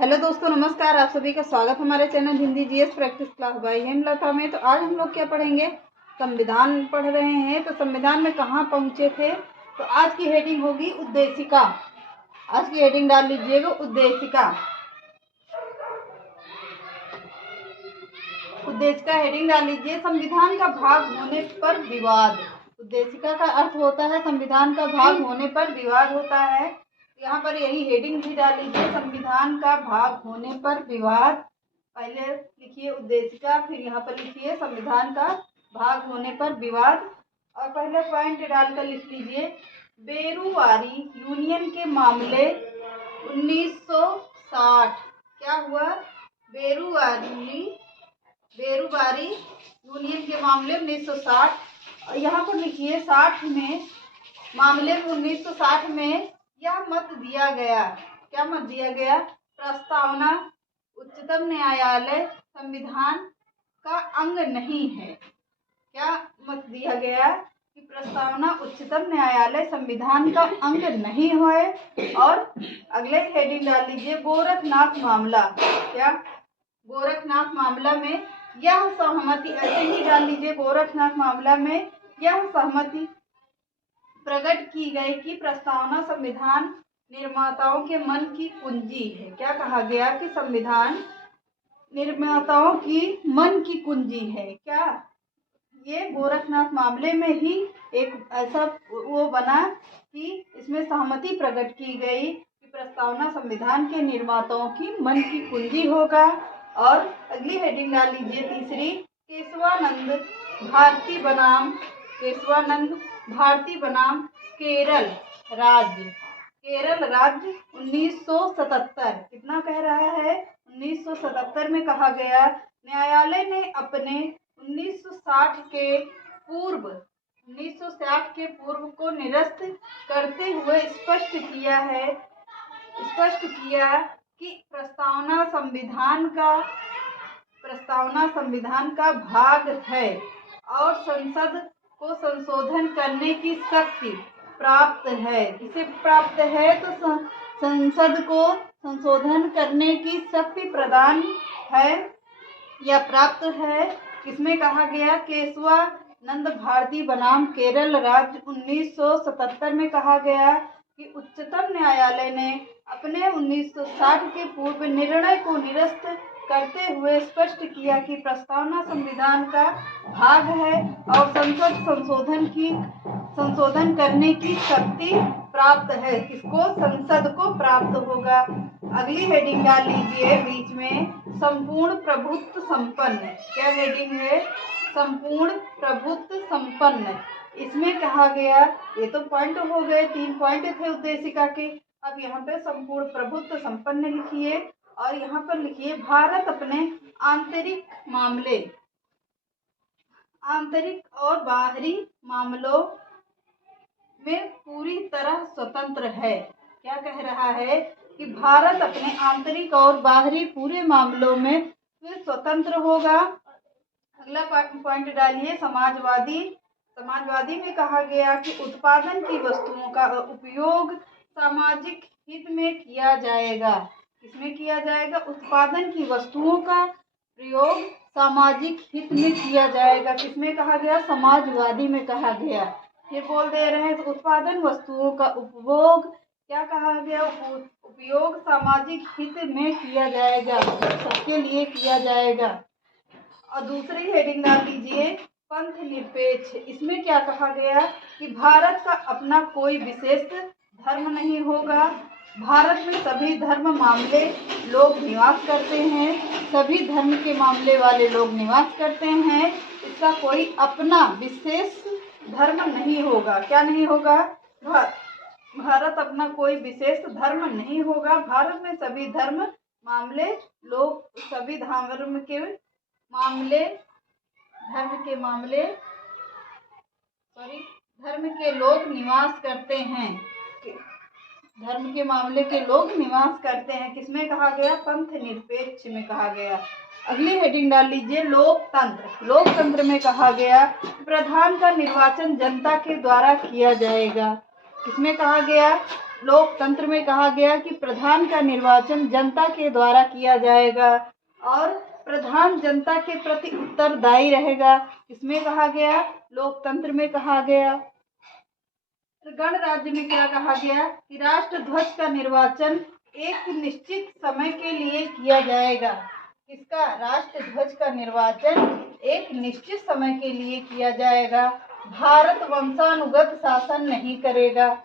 Hello दोस्तों, नमस्कार। आप सभी का स्वागत हमारे channel Hindi GS practice class by Hemlata में। तो आज हम लोग क्या पढ़ेंगे? संविधान पढ़ रहे हैं। तो संविधान में कहाँ पहुँचे थे? तो आज की हेडिंग होगी उद्देशिका। आज की हेडिंग डाल लीजिएगा उद्देशिका। उद्देशिका हेडिंग डाल लीजिए संविधान का भाग होने पर विवाद। उद्देशिका का अर्थ होता है संविधान का भाग होने पर विवाद होता है। यहाँ पर यही हेडिंग भी डाल लीजिए संविधान का भाग होने पर विवाद। पहले लिखिए उद्देशिका, फिर यहाँ पर लिखिए संविधान का भाग होने पर विवाद और पहले पॉइंट डालकर लिख लीजिए बेरुवारी यूनियन के मामले 1960। क्या हुआ? बेरुवारी यूनियन के मामले 1960। यहाँ पर लिखिए 60 में मामले में 1960 में यह मत दिया गया। क्या मत दिया गया? प्रस्तावना उच्चतम न्यायालय संविधान का अंग नहीं है। क्या मत दिया गया कि प्रस्तावना उच्चतम न्यायालय संविधान का अंग नहीं है। और अगले हेडिंग डाल लीजिए गोरखनाथ मामला। क्या? गोरखनाथ मामला में यह सहमति, ऐसे ही डाल लीजिए गोरखनाथ मामला में यह सहमति प्रकट की गई कि प्रस्तावना संविधान निर्माताओं के मन की कुंजी है। क्या कहा गया? कि संविधान निर्माताओं की मन की कुंजी है। क्या? ये गोरखनाथ मामले में ही एक ऐसा वो बना कि इसमें सहमति प्रकट की गई कि प्रस्तावना संविधान के निर्माताओं की मन की कुंजी होगा। और अगली हेडिंग डाल लीजिए तीसरी केशवानंद भारती बनाम केरल राज्य 1977। कितना कह रहा है? 1977 में कहा गया न्यायालय ने अपने 1960 के पूर्व को निरस्त करते हुए स्पष्ट किया कि प्रस्तावना संविधान का भाग है और संसद को संशोधन करने की शक्ति प्राप्त है। किसे प्राप्त है? तो संसद को संशोधन करने की शक्ति प्रदान है या प्राप्त है। किसमें कहा गया? केशवानंद भारती बनाम केरल राज्य 1977 में कहा गया कि उच्चतम न्यायालय ने अपने 1960 के पूर्व निर्णय को निरस्त करते हुए स्पष्ट किया कि प्रस्तावना संविधान का भाग है और संसद संशोधन करने की शक्ति प्राप्त है। किसको? संसद को प्राप्त होगा। अगली हेडिंग डाल लीजिए बीच में संपूर्ण प्रभुत्व संपन्न। क्या हेडिंग है? संपूर्ण प्रभुत्व संपन्न। इसमें कहा गया, ये तो पॉइंट हो गए, 3 पॉइंट थे उद्देशिका के। अब यहाँ पे संपूर्ण प्रभुत्व संपन्न लिखिए और यहाँ पर लिखिए भारत अपने आंतरिक और बाहरी मामलों में पूरी तरह स्वतंत्र है। क्या कह रहा है? कि भारत अपने आंतरिक और बाहरी पूरे मामलों में स्वतंत्र होगा। अगला पॉइंट डालिए समाजवादी में कहा गया कि उत्पादन की वस्तुओं का उपयोग सामाजिक हित में किया जाएगा। किसमें किया जाएगा? उत्पादन की वस्तुओं का प्रयोग सामाजिक हित में किया जाएगा। किसमें कहा गया? समाजवादी में कहा गया। ये बोल दे रहे हैं उत्पादन वस्तुओं का उपभोग, क्या कहा गया? उपयोग सामाजिक हित में किया जाएगा, सबके लिए किया जाएगा। और दूसरी हेडिंग डाल दीजिए पंथ निरपेक्ष। इसमें क्या कहा गया? कि भारत का अपना कोई विशेष धर्म नहीं होगा। भारत में सभी धर्म मामले लोग निवास करते हैं। सभी धर्म के मामले वाले लोग निवास करते हैं। इसका कोई अपना विशेष धर्म नहीं होगा। क्या नहीं होगा? भारत अपना कोई विशेष धर्म नहीं होगा। भारत में सभी धर्म के लोग निवास करते हैं। धर्म के मामले के लोग निवास करते हैं। किसमें कहा गया? पंथ निरपेक्ष में कहा गया। अगली हेडिंग डाल लीजिए लोकतंत्र में कहा गया प्रधान का निर्वाचन जनता के द्वारा किया जाएगा। किसमें कहा गया? लोकतंत्र में कहा गया कि प्रधान का निर्वाचन जनता के द्वारा किया जाएगा और प्रधान जनता के प्रति उत्तरदायी रहेगा। इसमें कहा गया, लोकतंत्र में कहा गया। गणराज्य में क्या कहा गया कि राष्ट्र ध्वज का निर्वाचन एक निश्चित समय के लिए किया जाएगा। किसका? राष्ट्र ध्वज का निर्वाचन एक निश्चित समय के लिए किया जाएगा। भारत वंशानुगत शासन नहीं करेगा।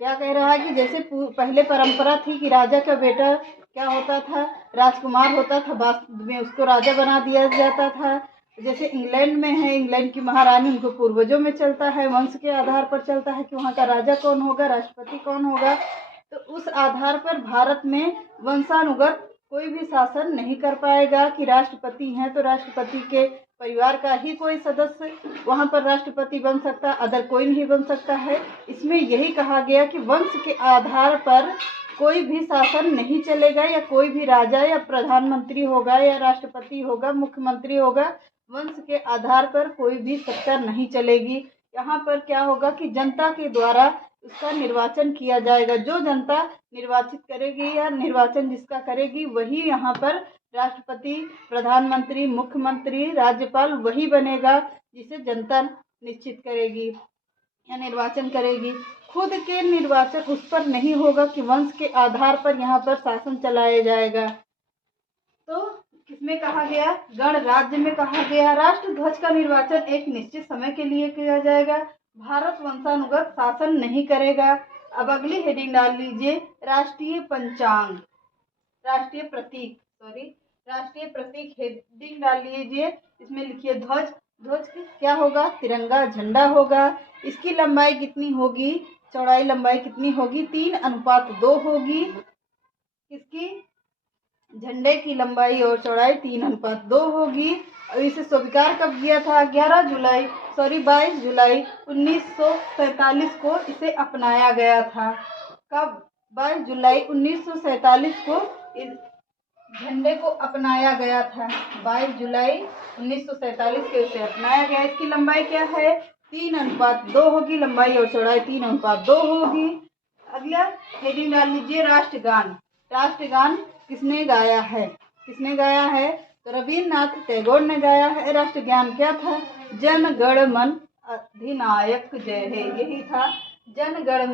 क्या कह रहा है कि जैसे पहले परंपरा थी कि राजा का बेटा क्या होता था, राजकुमार होता था, बाद में उसको राजा बना दिया जाता था। जैसे इंग्लैंड में है, इंग्लैंड की महारानी, उनको पूर्वजों में चलता है, वंश के आधार पर चलता है कि वहाँ का राजा कौन होगा, राष्ट्रपति कौन होगा। तो उस आधार पर भारत में वंशानुगत कोई भी शासन नहीं कर पाएगा कि राष्ट्रपति हैं तो राष्ट्रपति के परिवार का ही कोई सदस्य वहाँ पर राष्ट्रपति बन सकता, अदर कोई नहीं बन सकता है। इसमें यही कहा गया कि वंश के आधार पर कोई भी शासन नहीं चलेगा, या कोई भी राजा या प्रधानमंत्री होगा या राष्ट्रपति होगा, मुख्यमंत्री होगा, वंश के आधार पर कोई भी सत्ता नहीं चलेगी। यहाँ पर क्या होगा कि जनता के द्वारा उसका निर्वाचन किया जाएगा। जो जनता निर्वाचित करेगी या निर्वाचन जिसका करेगी वही यहाँ पर राष्ट्रपति, प्रधानमंत्री, मुख्यमंत्री, राज्यपाल वही बनेगा जिसे जनता निश्चित करेगी या निर्वाचन करेगी। खुद के निर्वाचन उस पर नहीं होगा कि वंश के आधार पर यहाँ पर शासन चलाया जाएगा। तो किसमें कहा गया? गणराज्य में कहा गया राष्ट्र ध्वज का निर्वाचन एक निश्चित समय के लिए किया जाएगा। भारत वंशानुगत शासन नहीं करेगा। अब अगली हेडिंग डाल लीजिए, राष्ट्रीय पंचांग, राष्ट्रीय प्रतीक हेडिंग डाल लीजिए। इसमें लिखिए ध्वज। ध्वज क्या होगा? तिरंगा झंडा होगा। इसकी लंबाई कितनी होगी? चौड़ाई लंबाई कितनी होगी? 3:2 होगी। किसकी? झंडे की लंबाई और चौड़ाई 3:2 होगी। और इसे स्वीकार कब किया था? 22 जुलाई 1947 को इसे अपनाया गया था। कब? 22 जुलाई 1947 को इस झंडे को अपनाया गया था। 22 जुलाई 1947 को इसे अपनाया गया। इसकी लंबाई क्या है? 3:2 होगी। लंबाई और चौड़ाई 3:2 होगी। अगला हेडिंग डाल लीजिए, राष्ट्रगान। राष्ट्रगान किसने गाया है? किसने गाया है? तो रविन्द्रनाथ टैगोर ने गाया है। राष्ट्रगान क्या था? जन गण मन अधिनायक जय हे, यही था। जन गण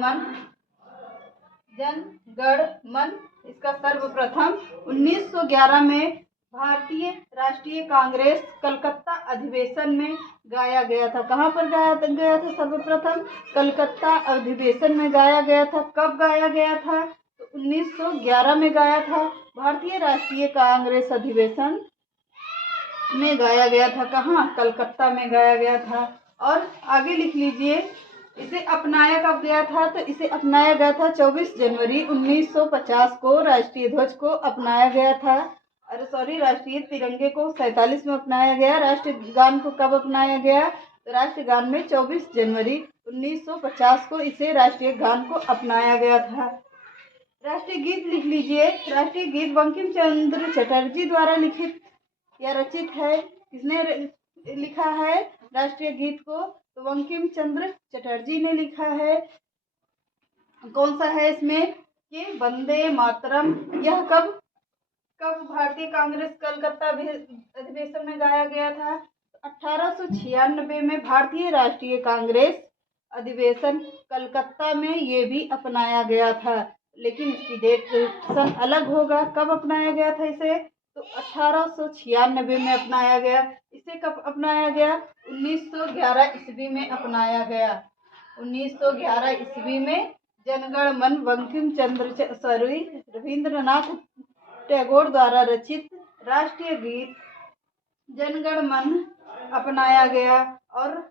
मन इसका सर्वप्रथम 1911 में भारतीय राष्ट्रीय कांग्रेस कलकत्ता अधिवेशन में गाया गया था। कहाँ पर गाया था? सर्वप्रथम कलकत्ता अधिवेशन में गाया गया था। कब गाया गया था? तो 1911 में गाया था। भारतीय राष्ट्रीय कांग्रेस अधिवेशन में गाया गया था। कहाँ? कलकत्ता में गाया गया था। और आगे लिख लीजिए, इसे अपनाया कब गया था? तो इसे अपनाया गया था 24 जनवरी 1950 को। राष्ट्रीय ध्वज को अपनाया गया था, राष्ट्रीय तिरंगे को 47 में अपनाया गया। राष्ट्रगान को कब अपनाया गया? तो राष्ट्रगान में 24 जनवरी 1950 को इसे राष्ट्रीय गान को अपनाया गया था। राष्ट्रीय गीत लिख लीजिए। राष्ट्रीय गीत बंकिम चंद्र चटर्जी द्वारा लिखित या रचित है। किसने लिखा है राष्ट्रीय गीत को? तो बंकिम चंद्र चटर्जी ने लिखा है। कौन सा है इसमें? कि वंदे मातरम। यह कब भारतीय कांग्रेस कलकत्ता अधिवेशन में गाया गया था? 1896 में भारतीय राष्ट्रीय कांग्रेस अधिवेशन कलकत्ता में ये भी अपनाया गया था, लेकिन इसकी डेट सन अलग होगा। कब अपनाया गया था इसे? तो 1896 में अपनाया गया। इसे कब अपनाया गया? 1911 ईस्वी में अपनाया गया। 1911 ईस्वी में जनगण मन बंकिम चंद्र रविन्द्रनाथ टैगोर द्वारा रचित राष्ट्रीय गीत जनगण मन अपनाया गया। और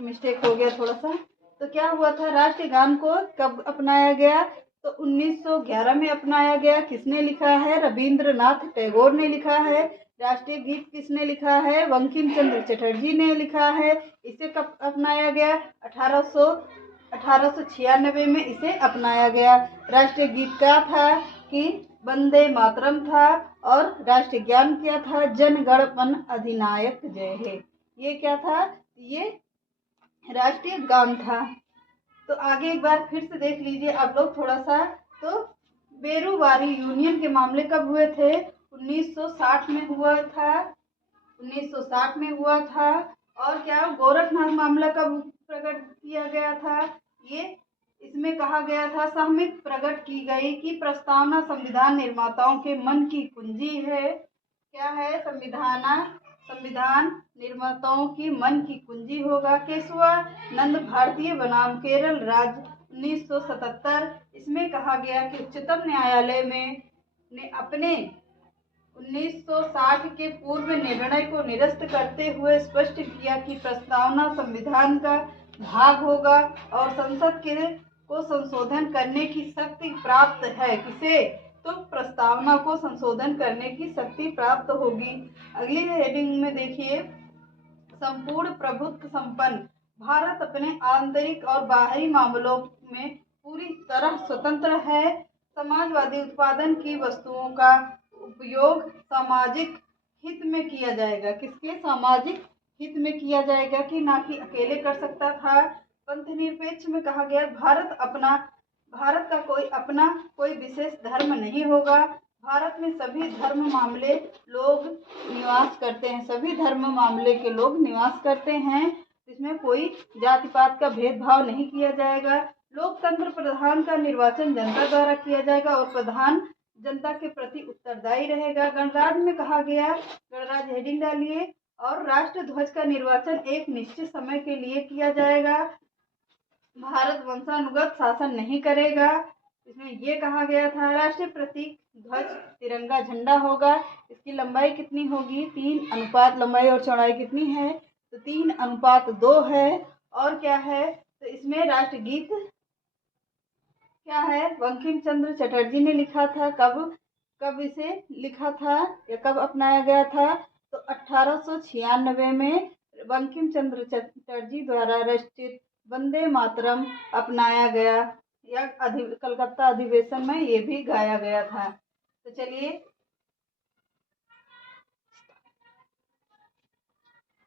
मिस्टेक हो गया थोड़ा सा। तो क्या हुआ था? राष्ट्रगान को कब अपनाया गया? तो 1911 में अपनाया गया। किसने लिखा है? रविन्द्रनाथ टैगोर ने लिखा है। राष्ट्रीय गीत किसने लिखा है? बंकिम चंद्र चटर्जी ने लिखा है। इसे कब अपनाया गया? 1896 में इसे अपनाया गया। राष्ट्रीय गीत क्या था? कि वंदे मातरम था। और राष्ट्रीय गान क्या था? जन गण मन अधिनायक जय हे। ये क्या था? ये राष्ट्रीय गान था। तो आगे एक बार फिर से देख लीजिए आप लोग थोड़ा सा। तो बेरूवारी यूनियन के मामले कब हुए थे? 1960 में हुआ था। 1960 में हुआ था। और क्या गोरखनाथ मामला कब प्रकट किया गया था? ये इसमें कहा गया था, सहमति प्रकट की गई कि प्रस्तावना संविधान निर्माताओं के मन की कुंजी है। क्या है? संविधान निर्माताओं की मन की कुंजी होगा। केशवानंद भारतीय बनाम केरल राज्य 1977। इसमें कहा गया कि उच्चतम न्यायालय ने अपने 1960 के पूर्व निर्णय को निरस्त करते हुए स्पष्ट किया कि प्रस्तावना संविधान का भाग होगा और संसद को संशोधन करने की शक्ति प्राप्त है। किसे? तो प्रस्तावना को संशोधन करने की शक्ति प्राप्त होगी। अगली हेडिंग में देखिए, संपूर्ण प्रभुत्व संपन्न भारत अपने आंतरिक और बाहरी मामलों में पूरी तरह स्वतंत्र है। समाजवादी उत्पादन की वस्तुओं का उपयोग सामाजिक हित में किया जाएगा। किसके? सामाजिक हित में किया जाएगा कि ना कि अकेले कर सकता था। पंथनिरपेक्ष में कहा गया भारत का कोई विशेष धर्म नहीं होगा। भारत में सभी धर्म मामले लोग निवास करते हैं। सभी धर्म मामले के लोग निवास करते हैं। इसमें कोई जाति पात का भेदभाव नहीं किया जाएगा। लोकतंत्र प्रधान का निर्वाचन जनता द्वारा किया जाएगा और प्रधान जनता के प्रति उत्तरदायी रहेगा। गणराज्य में कहा गया, गणराज्य हेडिंग डालिए, और राष्ट्र ध्वज का निर्वाचन एक निश्चित समय के लिए किया जाएगा। भारत वंशानुगत शासन नहीं करेगा। इसमें ये कहा गया था। राष्ट्रीय प्रतीक ध्वज तिरंगा झंडा होगा। इसकी लंबाई कितनी होगी? 3 अनुपात लंबाई और चौड़ाई कितनी है? तो 3:2 है। और क्या है? तो इसमें राष्ट्रगीत क्या है? बंकिम चंद्र चटर्जी ने लिखा था। कब इसे लिखा था या कब अपनाया गया था? तो 1896 में बंकिम चंद्र चटर्जी द्वारा रचित वंदे मातरम अपनाया गया। या कलकत्ता अधिवेशन में ये भी गाया गया था। तो चलिए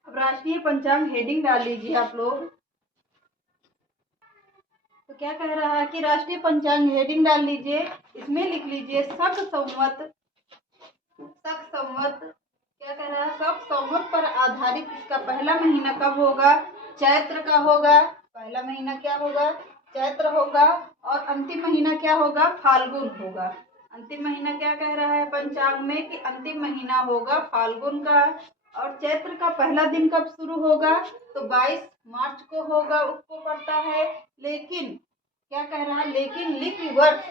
अब राष्ट्रीय पंचांग हेडिंग डाल लीजिए आप लोग। तो क्या कह रहा है कि राष्ट्रीय पंचांग हेडिंग डाल लीजिए। इसमें लिख लीजिए शक संवत। क्या कह रहा है? शक संवत पर आधारित इसका पहला महीना कब होगा? चैत्र का होगा। पहला महीना क्या होगा? चैत्र होगा। और अंतिम महीना क्या होगा? फाल्गुन होगा। अंतिम महीना क्या कह रहा है पंचांग में कि अंतिम महीना होगा फाल्गुन का। और चैत्र का पहला दिन कब शुरू होगा? तो 22 मार्च को होगा, उसको पड़ता है। लेकिन क्या कह रहा है? लेकिन लिपि वर्ष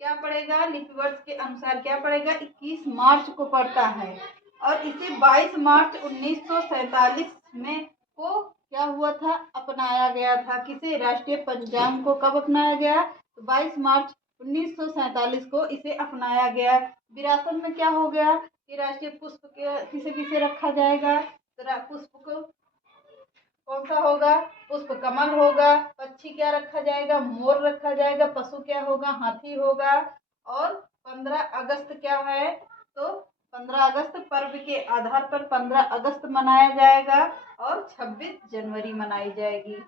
क्या पड़ेगा? लिपि वर्ष के अनुसार क्या पड़ेगा? 21 मार्च को पड़ता है। और इसे 22 मार्च 1947 में को क्या हुआ था? अपनाया गया था। किसे? राष्ट्रीय पंचांग को कब अपनाया गया? तो 22 मार्च 1947 को इसे अपनाया गया। विरासत में क्या हो गया कि राष्ट्रीय पुष्प किसे किसे रखा जाएगा? तो पुष्प को कौन सा होगा? पुष्प कमल होगा। पक्षी क्या रखा जाएगा? मोर रखा जाएगा। पशु क्या होगा? हाथी होगा। और 15 अगस्त क्या है? तो 15 अगस्त पर्व के आधार पर 15 अगस्त मनाया जाएगा और 26 जनवरी मनाई जाएगी।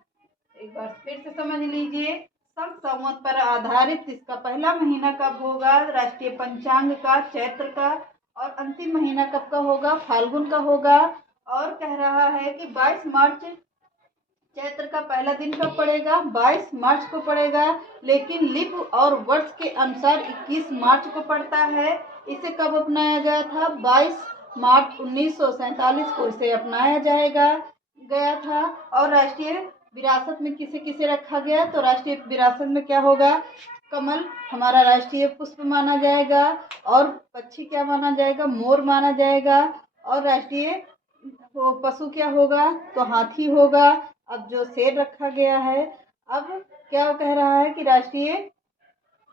एक बार फिर से समझ लीजिए। सन संवत पर आधारित इसका पहला महीना कब होगा? राष्ट्रीय पंचांग का चैत्र का। और अंतिम महीना कब का होगा? फाल्गुन का होगा। और कह रहा है कि 22 मार्च चैत्र का पहला दिन कब पड़ेगा? 22 मार्च को पड़ेगा। लेकिन लिप और वर्ष के अनुसार 21 मार्च को पड़ता है। इसे कब अपनाया गया था? 22 मार्च 1947 को इसे अपनाया गया था। और राष्ट्रीय विरासत में किसे किसे रखा गया? तो राष्ट्रीय विरासत में क्या होगा? कमल हमारा राष्ट्रीय पुष्प माना जाएगा। और पक्षी क्या माना जाएगा? मोर माना जाएगा। और राष्ट्रीय पशु क्या होगा? तो हाथी होगा। अब जो शेर रखा गया है, अब क्या कह रहा है कि राष्ट्रीय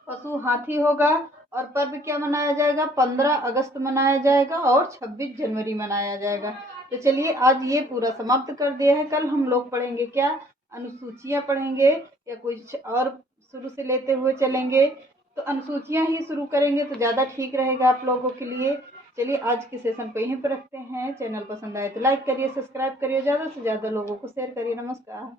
पशु हाथी होगा। और पर्व क्या मनाया जाएगा? 15 अगस्त मनाया जाएगा और 26 जनवरी मनाया जाएगा। तो चलिए आज ये पूरा समाप्त कर दिया है। कल हम लोग पढ़ेंगे क्या? अनुसूचियां पढ़ेंगे या कुछ और शुरू से लेते हुए चलेंगे? तो अनुसूचियां ही शुरू करेंगे तो ज़्यादा ठीक रहेगा आप लोगों के लिए। चलिए आज के सेशन को यहीं पर रखते हैं। चैनल पसंद आए तो लाइक करिए, सब्सक्राइब करिए, ज़्यादा से ज़्यादा लोगों को शेयर करिए। नमस्कार।